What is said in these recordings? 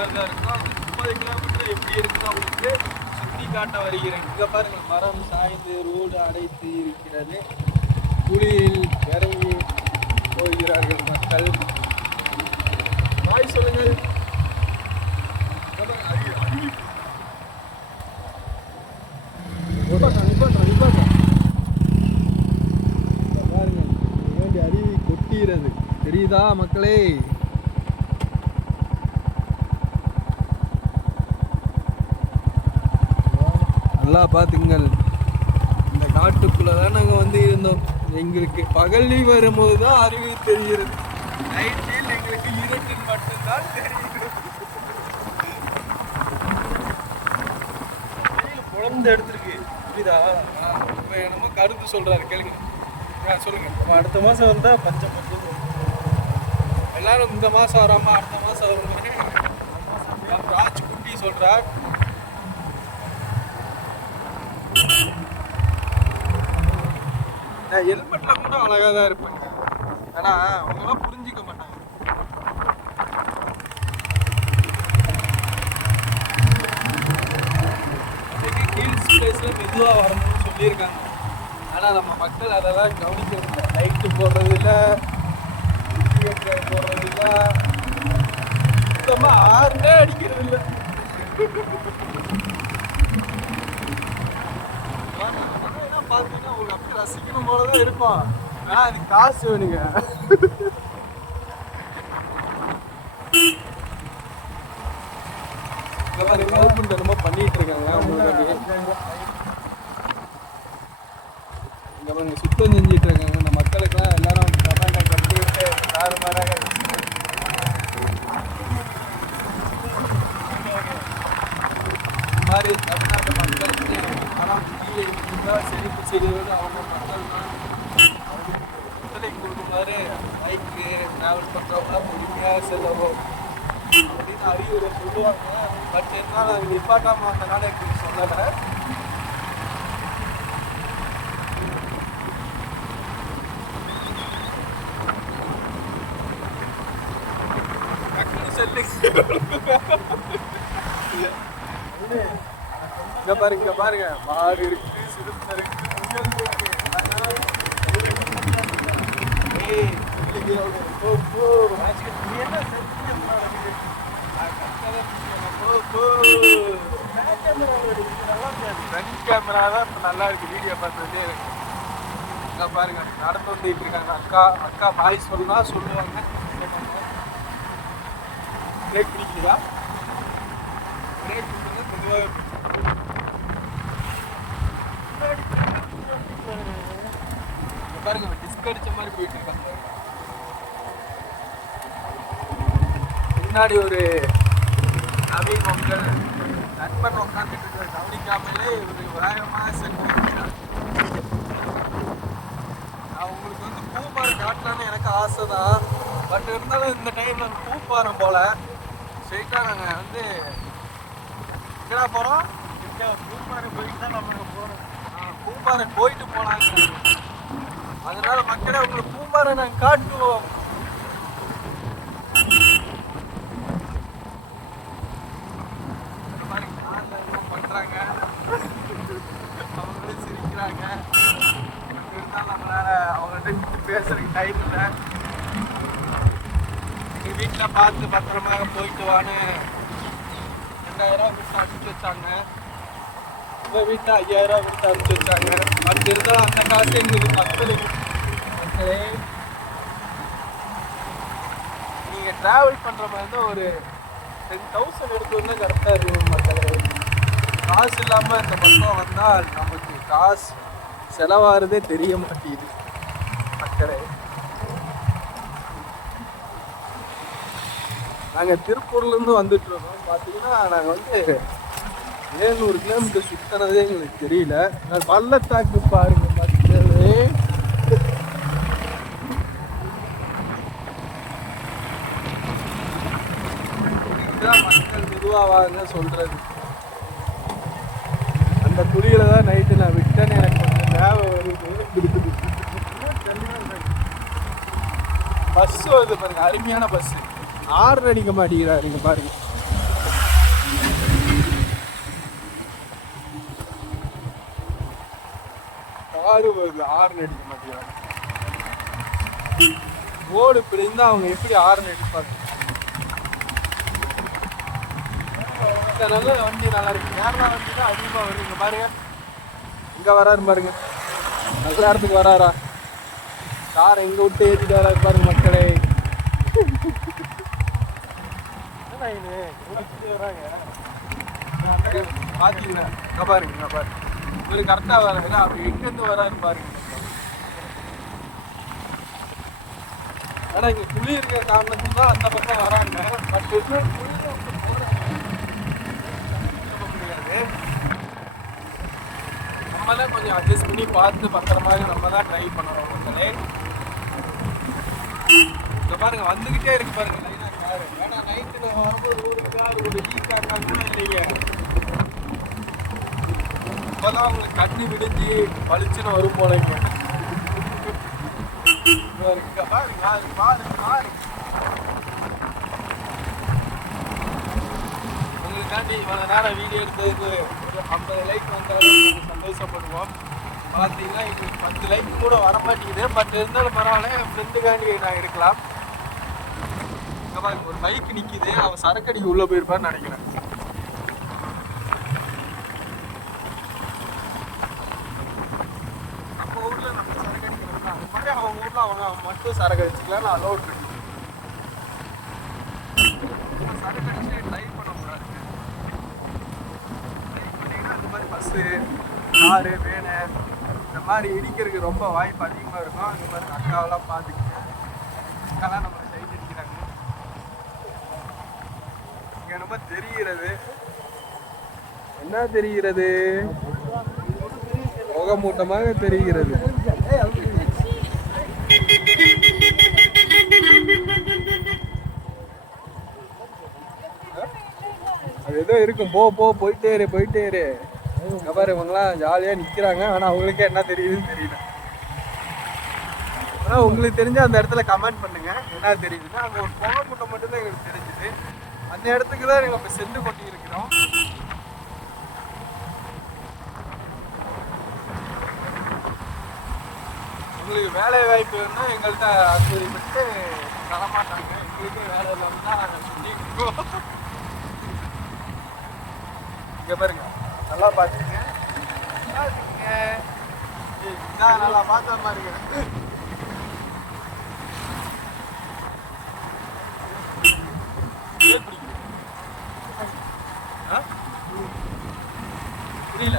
மாதிரி தான் இருக்கும். அது 30 கிலோமீட்டர் எப்படி இருக்குன்னு அவங்களுக்கு சுற்றி காட்ட வருகிறேன். இங்கே பாருங்கள், மரம் சாய்ந்து ரோடு அடைத்து இருக்கிறது. குளிரில் இறங்கி போகிறார்கள் மக்கள். வாய் சொல்லுங்கள். பாருங்கள், அருவி கொட்டுகிறது தெரியுதா மக்களே? நல்லா பார்த்துங்கள். இந்த காட்டுக்குள்ளே தான் நாங்கள் வந்து இருந்தோம். எங்களுக்கு பகல் வரும்போது தான் அருவி தெரிகிறது. நைட்டில் எங்களுக்கு இருட்டில் மட்டும்தான் தெரிகிறது. குழந்தை எடுத்துருக்கு புரியுதா? இப்போ என்னமோ கருத்து சொல்கிறாரு கேளுங்க. சொல்லுங்கள். அடுத்த மாதம் வந்தால் பஞ்சம் எல்லாரும் இந்த மாதம் வராமல் அடுத்த மாதம் வரும்போது ராஜ் குட்டி சொல்கிறார். நான் ஹெல்மெட்டில் கூட அழகாக தான் இருப்பேன். ஆனால் அவங்களாம் புரிஞ்சிக்க மாட்டாங்க. ஹில்ஸ் பிளேஸில் மெதுவாக வரணும்னு சொல்லியிருக்காங்க. ஆனால் நம்ம மக்கள் அதெல்லாம் கவனிக்கிறது. லைட்டு போடுறதில்ல, போடுறதில்ல, சுத்தமாக ஆறுனே அடிக்கிறது இல்லை. பார்த்தீங்கன்னா உங்களுக்கு அப்படியே ரசிக்கணும் போல தான் இருக்கும். ஆனால் அது காசு வேணுங்க. கவர்மெண்ட் ரொம்ப பண்ணிட்டு இருக்காங்க. இங்கே பாருங்க, சுத்தம் செஞ்சுட்டு இருக்காங்க. இந்த மக்களுக்கெல்லாம் எல்லாரும் கமெண்டை கட்டிவிட்டு தாறுமாறாக இந்த மாதிரி தமிழ்நாட்டு மக்களுக்கு பணம் செழிப்பு செய்வது அவங்க மக்கள் தான். ஒத்துழைப்பு கொடுக்குமாறு பைக்கு ட்ராவல் பண்ணுறவங்க பொறுமையாக செல்லவும் அப்படின்னு அறிவுரை சொல்லுவாங்க. பட் என்னால் அது நிப்பாட்டாமல் வந்தனால எனக்கு சொல்லலை. இங்க பாருங்க மாடு இருக்கு, சிறுத்தை இருக்கு, கேமரா தான் இப்போ நல்லா இருக்கு. வீடியோ பார்த்தது இங்க பாருங்க, நடந்து வந்துட்டு இருக்காங்க. அக்கா பாய் சொன்னா சொல்லுவாங்க. பிரேக் பிடிக்குதா? பிரேக் மெதுவாக பாருங்க, டிஸ்க் அடிச்ச மாதிரி போயிட்டு இருக்காங்க. முன்னாடி ஒரு நவீன் மக்கள் நண்பன் உட்காந்துட்டு இருக்கிற கவனிக்காமலே ஒரு விராயமாக செல்வாங்க. நான் உங்களுக்கு வந்து பூப்பாறை காட்டலான்னு எனக்கு ஆசை தான். பட் இருந்தாலும் இந்த டைம் நாங்கள் பூப்பாறை போல ஸ்ட்ரெயிட்டாக நாங்கள் வந்து எங்கடா போகிறோம்? பூப்பாறை போயிட்டு தான் நம்ம போகிறோம். பூப்பாறை போயிட்டு போனாங்க. அதனால மக்களே உங்களுக்கு பூப்பாறை நாங்கள் காட்டுவோம். இந்த மாதிரி காலில் என்ன பண்ணுறாங்க, அவங்களே சிரிக்கிறாங்க. இருந்தாலும் நம்மளால அவங்கள்ட்ட பேசுறதுக்கு டைம் இல்லை. எங்கள் வீட்டில் பார்த்து பத்திரமாக போயிட்டு வான்னு 2000 கொடுத்து அனுப்பிச்சி வச்சாங்க. உங்கள் வீட்டில் 5000 கொடுத்து அனுப்பிச்சி வச்சாங்க. பட் இருந்தாலும் அந்த காசு எங்களுக்கு மக்களுக்கு நீங்கள் ட்ராவல் பண்ணுற மாதிரி தான் ஒரு 10,000 எடுத்து கரெக்டாக இருக்கும் மக்களே. காசு இல்லாமல் இந்த பக்கம் வந்தால் நமக்கு காசு செலவாகிறதே தெரிய மாட்டேங்குது மக்களே. நாங்கள் திருப்பூர்லேருந்து வந்துட்டு இருக்கோம். பார்த்தீங்கன்னா நாங்கள் வந்து 700 கிலோமீட்டர் சுற்றினதே எங்களுக்கு தெரியல. நான் பள்ளத்தாக்கு பாருங்க மக்களே. இதுதான் மக்கள் மெதுவாக சொல்றது. அந்த துளியில தான் நைட்டு நான் விட்டேன்னு எனக்கு கொஞ்சம் தேவை வருது. பஸ் வருது பாருங்க, அருமையான பஸ். 6 அடிக்க மாட்டேங்கிறாரு. நீங்க பாருங்க, காரு வருது, ஹார்ன் அடிக்க மாட்டேங்கிறாங்க. ரோடு இப்படி இருந்தா அவங்க எப்படி ஹார்ன் அடிப்பாங்க? நல்ல வண்டி நல்லா இருக்கு. கேரளா வண்டி தான் அதிகமாக வருது. இங்க பாருங்க, எங்க வராரு பாருங்க, நல்ல இடத்துக்கு வராரா? காரை எங்க விட்டு ஏற்றிட்டு வராரு பாருங்க மக்களே. பாத்தீங்கன்னா இங்க பாருங்க, இங்க பாருங்க, இவரு கரெக்டா வராரு. அப்படி எங்கிருந்து வராரு பாருங்க. ஆனா இங்க குழி இருக்கிற காரணத்துக்கு தான் அந்த பக்கம் வராங்க. பட் குழியும் முடியாது. நம்ம தான் கொஞ்சம் அட்ஜஸ்ட் பண்ணி பார்த்து பத்திர மாதிரி நம்ம தான் ட்ரை பண்ணுறோம் மக்களே. இங்க பாருங்க, வந்துகிட்டே இருக்கு பாருங்க லைனா காரு. ஏன்னா நைட்டு நம்ம வரும்போது ஒரு கார் ஒரு ஈக்காக்கா கூட இல்லைங்க. இப்போதான் உங்களுக்கு கண்ணு விடிஞ்சு பளிச்சுன்னு வரும் போலங்க. இங்க பாருங்க, பாருங்க பாருங்க. உங்களுக்காண்டி இவ்வளோ நேரம் வீடியோ எடுத்ததுக்கு ஒரு 50 லைக் வந்தாலும் சந்தோஷப்படுவோம். பார்த்தீங்கன்னா இது 10 லைக் கூட வர மாட்டேங்குது. பட் இருந்தாலும் பரவாயில்ல, என் ஃப்ரெண்டுக்காண்டி நான் எடுக்கலாம். இங்கே பாருங்க, ஒரு பைக் நிற்கிது. அவன் சரக்கடிக்கு உள்ளே போயிருப்பான்னு நினைக்கிறேன். நம்ம ஊரில் நம்ம சரக்கு அடிக்கிறோம்னா அது மாதிரி அவங்க ஊரில் அவன் மட்டும் சரக்கு அடிச்சுக்கலாம். நான் அலோட் பண்ணி சரக்கு அடிச்சு ட்ரைவ் பண்ணக்கூடாது. ட்ரைவ் பண்ணிங்கன்னா இந்த மாதிரி பஸ்ஸு, காரு, வேனு இந்த மாதிரி இடிக்கிறதுக்கு ரொம்ப வாய்ப்பு அதிகமாக இருக்கும். அந்த மாதிரி அக்காவெல்லாம் பார்த்துக்கிட்டு அக்காலாம் நம்ம சைட் அடிக்கிறாங்க. இங்கே ரொம்ப தெரிகிறது. என்ன தெரிகிறது? முகமூட்டமாக தெரிகிறது. அது ஏதோ இருக்கும். போயிட்டே இரு. இங்க பாரு, இவங்களாம் ஜாலியா நிக்கிறாங்க. ஆனா அவங்களுக்கே என்ன தெரியுதுன்னு தெரியல. ஆனா உங்களுக்கு தெரிஞ்ச அந்த இடத்துல கமெண்ட் பண்ணுங்க, என்ன தெரியுதுன்னா. அங்க ஒரு புகை மூட்டம் மட்டும்தான் எங்களுக்கு தெரிஞ்சுது. அந்த இடத்துக்கு தான் நாங்கள் இப்போ சென்று கொட்டி இருக்கிறோம். உங்களுக்கு வேலை வாய்ப்பு வேணும்னா எங்கள்கிட்ட அனுமதிப்பட்டு தரமாட்டாங்க. எங்களுக்கு வேலை இல்லாமல் தான் நாங்கள் சொல்லிட்டு இருக்கோம். இங்கே பாருங்க, நல்லா பார்த்துங்க, நல்லா பார்த்த மாதிரி இருக்கு. புரியல,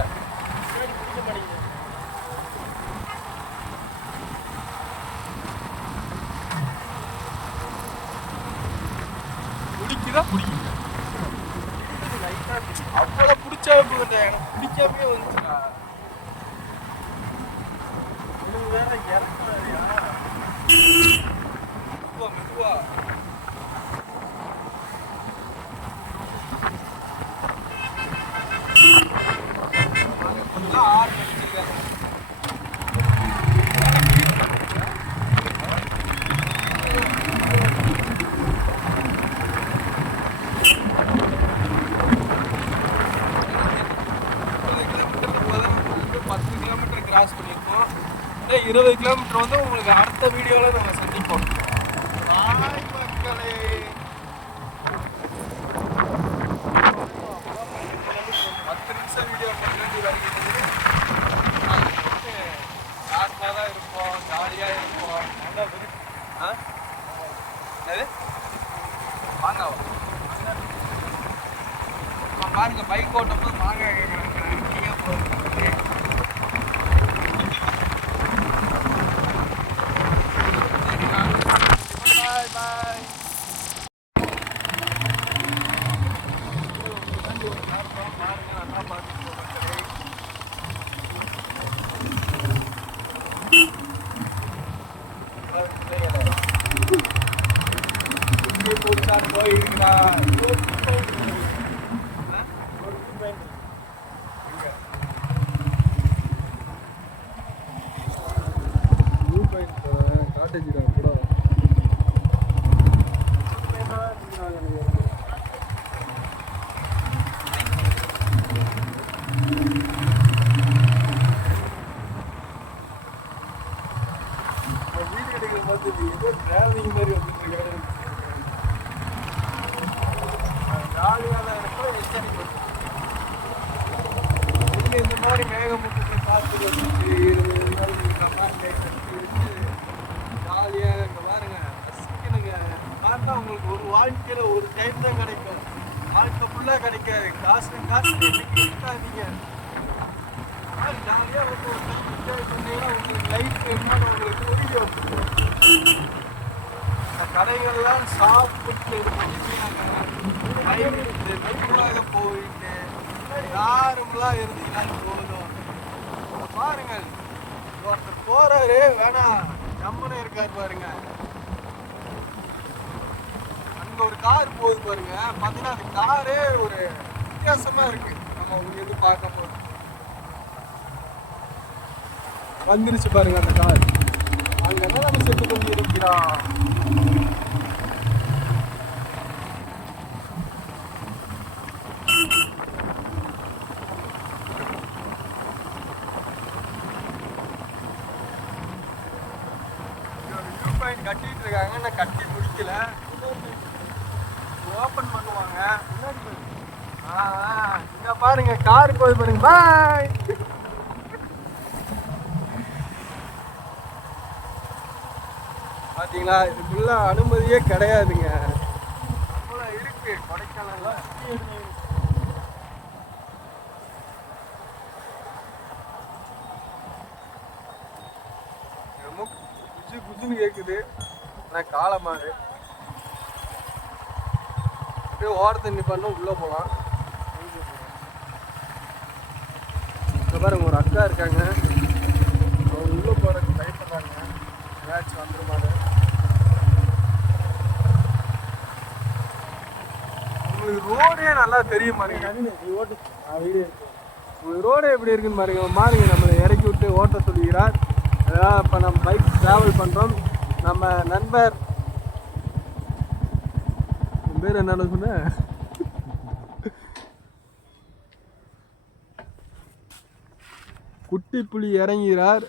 பிடிக்குதா? பிடிக்குது. அவ்வளோ பிடிச்சா போகுது. எனக்கு பிடிக்காமே வந்துச்சுண்ணா. வேற இறக்குறாரியா? மெதுவா ஃபுல்லாக ஆறு அடிச்சிருக்காங்க. கிராஸ் பண்ணியிருக்கோம். 20 கிலோமீட்டர் வந்து உங்களுக்கு அடுத்த வீடியோவில் நம்ம சந்திப்போம். பாய் மக்களே. 10 நிமிஷம் வீடியோ பண்ணி வருகிறது. நார்மலாக தான் இருப்போம், ஜாலியாக இருப்போம். அது மாங்காவா? பாருங்க, பைக் ஓட்டும் போது மாங்காய் கேட்குறாங்க. போகுது. மாதிரி மேகமூட்டத்தை பார்த்து வச்சுட்டு இருக்கிற மாதிரி கட்டி வச்சு ஜாலியாக இங்கே பாருங்க ரசிக்கணுங்க. பார்த்தா உங்களுக்கு ஒரு வாழ்க்கையில் ஒரு டைம் தான் கிடைக்கும், வாழ்க்கை ஃபுல்லாக கிடைக்காது. காசு இன்னைக்கு இருக்காதீங்க. ஜாலியாக வந்து என்ஜாய் பண்ணீங்கன்னா உங்களுக்கு லைஃப் என்னன்னு உங்களுக்கு புரியும். இந்த கடைகள்லாம் சாப்பிட்டு மெதுவாக போயிட்டு யாருமெல்லாம் இருந்தீங்கன்னா போதும். பாருங்கள் ஒருத்தர் போறாரு, வேணா ஜம்முன்னு இருக்காரு பாருங்க. அங்க ஒரு கார் போகுது பாருங்க, பார்த்தீங்கன்னா அந்த காரே ஒரு வித்தியாசமா இருக்கு. நம்ம இங்கிருந்து பார்க்கும் போது வந்துருச்சு பாருங்க அந்த கார். அங்க என்ன நம்ம செட்டு பண்ணி இருக்கிறோம். கட்டிட்டு இருக்காங்க, நான் கட்டி முடிக்கல, ஓப்பன் பண்ணுவாங்க. இங்க பாருங்க கார் போய் பாருங்க. பாய். பாத்தீங்களா, இதுக்குள்ள அனுமதியே கிடையாதுங்க. இருக்கு கொடைக்கானல்ல. குஜு குஜுன்னு கேக்குது, ஆனால் காலமாறு அப்படியே ஓரத்தண்ணி பண்ண உள்ள போகலாம். இங்க பாருங்க ஒரு அக்கா இருக்காங்க, உள்ள போறதுக்கு ட்ரை பண்றாங்க. ஏதாச்சும் வந்துருமாரு. உங்களுக்கு ரோடே நல்லா தெரியும் பாருங்க. உங்களுக்கு ரோடே எப்படி இருக்குன்னு பாருங்க. மாறுங்க நம்மளை இறக்கி விட்டு ஓட்ட சொல்லுகிறார். அதான் இப்போ நம்ம பைக் ட்ராவல் பண்ணுறோம். நம்ம நண்பர் பேர் என்னன்னு சொன்ன, குட்டி புலி இறங்கிட்டார்.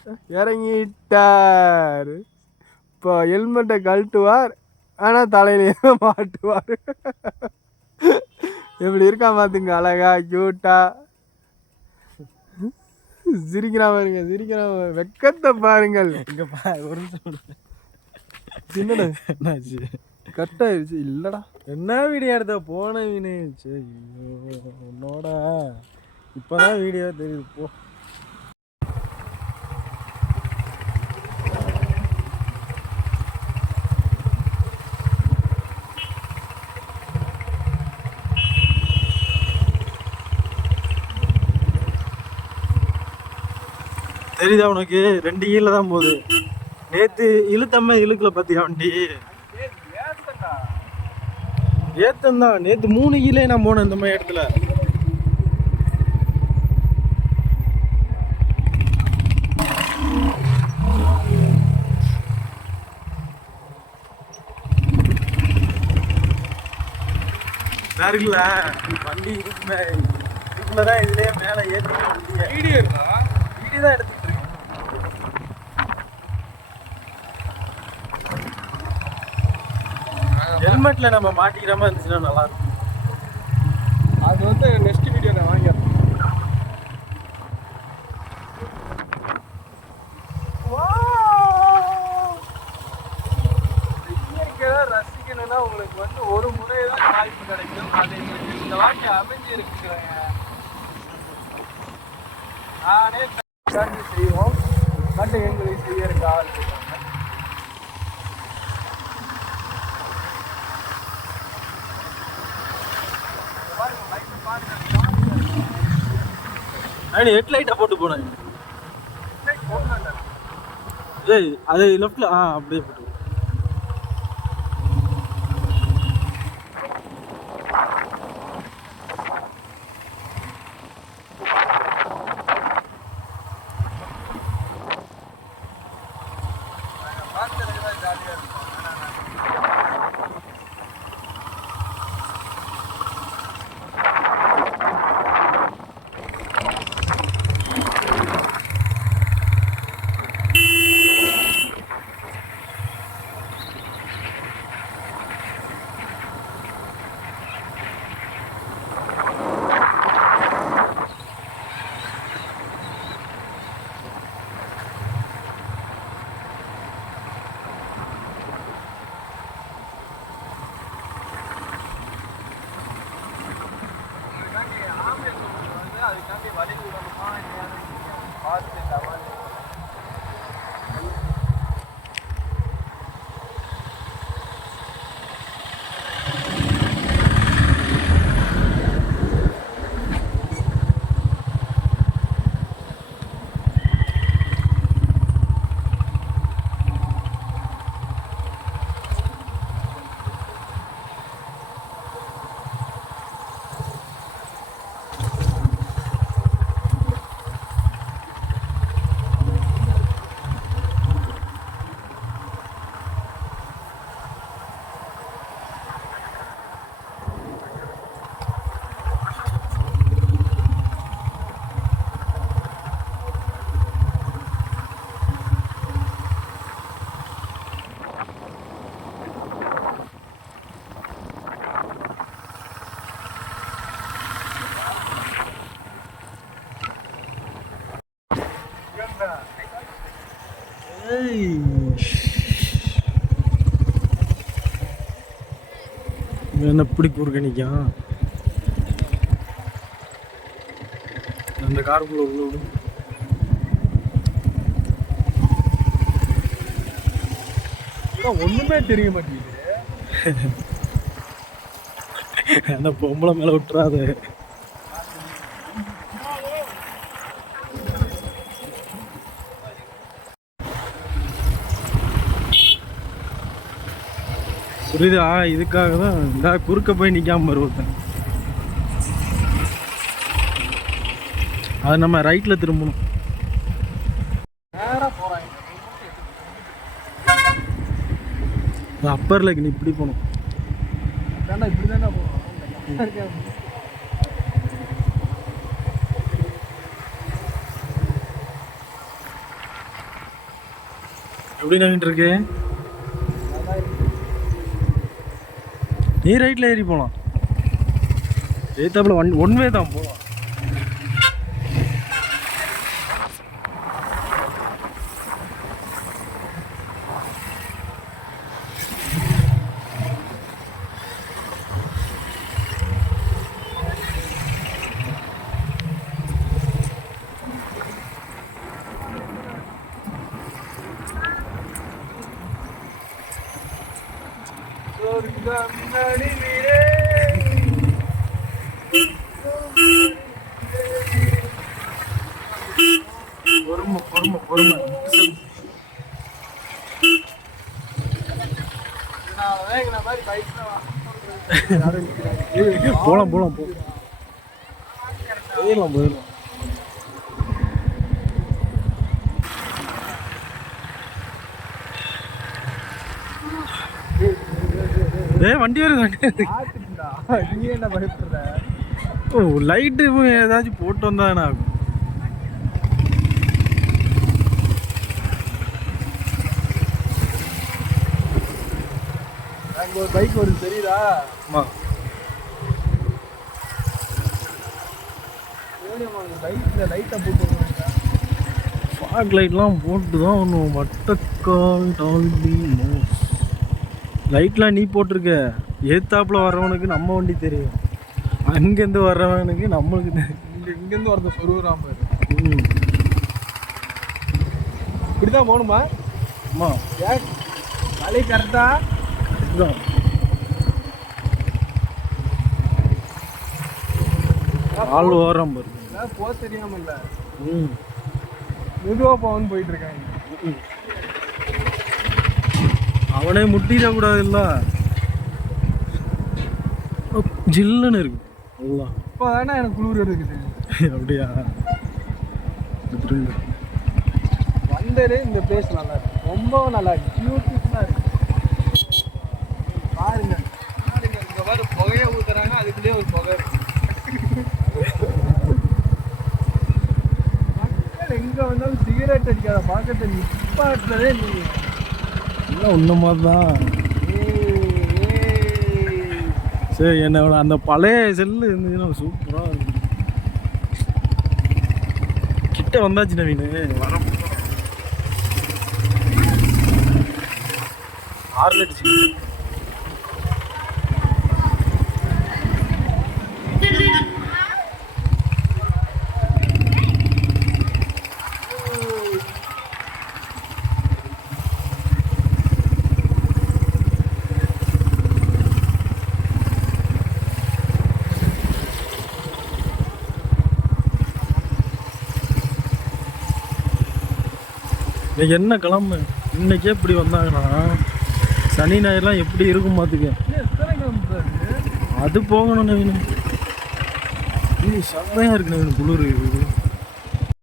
இப்போ ஹெல்மெட்டை கழட்டுவார், ஆனால் தலையிலேயே மாட்டுவார். எப்படி இருக்கா பார்த்துங்க, அழகா கியூட்டா சிரிக்கிறான் பாருங்க, சிரிக்கிறான். வெக்கத்தை பாருங்கள். இங்க ஒரு நிமிஷம் என்னாச்சு, கட் ஆயிடுச்சு. இல்லடா என்ன வீடியோ எடுத்த போன வீணு உன்னோட இப்பதான் வீடியோ தெரியுது. போ தெரியுதா உனக்கு? 2 கீழே தான் போகுது. நேத்து இழுத்தம்ம இழுக்கல பத்தியா வண்டி? ஏத்தந்தான். நேத்து 3 கீழே நான் போனேன் இந்த மாதிரி இடத்துல. இருக்குல்ல வண்டி இருக்குமே, இதுக்குள்ளதான் இதுலயே மேல ஏற்றி வீடியோ தான் எடுத்துட்டு இருக்கேன். ஹெல்மெட்ல நம்ம மாட்டிக்கிறாம இருந்துச்சுன்னா நல்லா இருக்கும். அது வந்து நெக்ஸ்ட் வீடியோ நான் வாங்கிடுறேன். இயற்கையாக ரசிக்கணும்னா உங்களுக்கு வந்து ஒரு முறை தான் வாய்ப்பு கிடைக்கும். அது எங்களுக்கு இந்த வாட்டி அமைஞ்சிருக்கு. நானே காட்சி செய்வோம், பட் எங்களுக்கு செய்யறதுக்கு ஆள் இருக்காங்க. ஹெட்லைட்டை போட்டு போனேன். அது லெஃப்ட்ல அப்படியே போட்டு. என்ன இப்படி குறுக்க நிற்கும் அந்த காருக்குள்ள உள்ள விடு. ஒண்ணுமே தெரிய மாட்டேங்குது. அந்த பொம்பளை மேல விட்டுறாத. புரியுதா? இதுக்காக தான் இந்த குறுக்க போய் நிற்காம வருவேன். அது நம்ம ரைட்டில் திரும்பணும். நேராக போகிறாங்க. அப்பர் லேக் நீ இப்படி போகணும். தாண்டா இப்படி தானே போகணும். எப்படி நின்றுட்டு இருக்கு? நீ ரைட்டில் ஏறி போகலாம். ஏத்தாப்புல ஒன் வே தான் போகலாம். பொறுமை. போலாம் போயிடலாம். வண்டி வருது. நீ என்ன பயப்படுற? ஓ லைட்டு ஏதாச்சும் போட்டு வந்தாங்கண்ணா ஆகும். அங்கே ஒரு பைக் வருது தெரியுதா? ஆமாம். பைக்கில் லைட்டை போட்டு ஃபாக் லைட்லாம் போட்டு தான் ஒன்று வட்டக்கால் டால்பி மோஸ் லைட்லாம் நீ போட்டிருக்க. ஏத்தாப்புல வர்றவனுக்கு நம்ம வண்டி தெரியும், அங்கேருந்து வர்றவனுக்கு நம்மளுக்கு இங்கேருந்து வரத சொருகுறாம. இப்படிதான் போகணுமா? ஆமாம். ஏன் மலை கரெக்டா இதுதான் ஆள் ஓரம் பாரு. போக தெரியாம இல்லை. மெதுவாக போகணும்னு போயிட்டு இருக்காங்க. அவனே முட்டிடக்கூடாது. இல்லை ஜில்லுன்னு இருக்கு. அவ்வளோதான். இப்போ தானே எனக்கு குளிர் இருக்குது. அப்படியா? வந்ததே இந்த பிளேஸ் நல்லா இருக்கு, ரொம்ப நல்லா இருக்கு, பியூட்டிஃபுல்லாக இருக்கு. பாருங்க பாருங்க, இங்கே பாரு புகையை ஊற்றுறாங்க, அதுக்குள்ளேயே ஒரு புகை இருக்கு. மக்கள் எங்கே வந்தாலும் சிகரெட் அடிக்காத பழக்கத்தை நிப்பாட்டுறதே நீங்கள். இல்லை உன்ன மாதிரி தான். சரி, என்னோட அந்த பழைய செல்லு இருந்துச்சுன்னா சூப்பராக இருக்கு. கிட்ட வந்தாச்சு நவீனு. வர ஆர்லடிச்சு என்ன கிளம்பு. இன்னைக்கே இப்படி வந்தாங்கன்னா சனி ஞாயிறுலாம் எப்படி இருக்கும் பார்த்துக்க. அது போகணும் நவீன. செம்மையாக இருக்கு நவீன, குளிர்.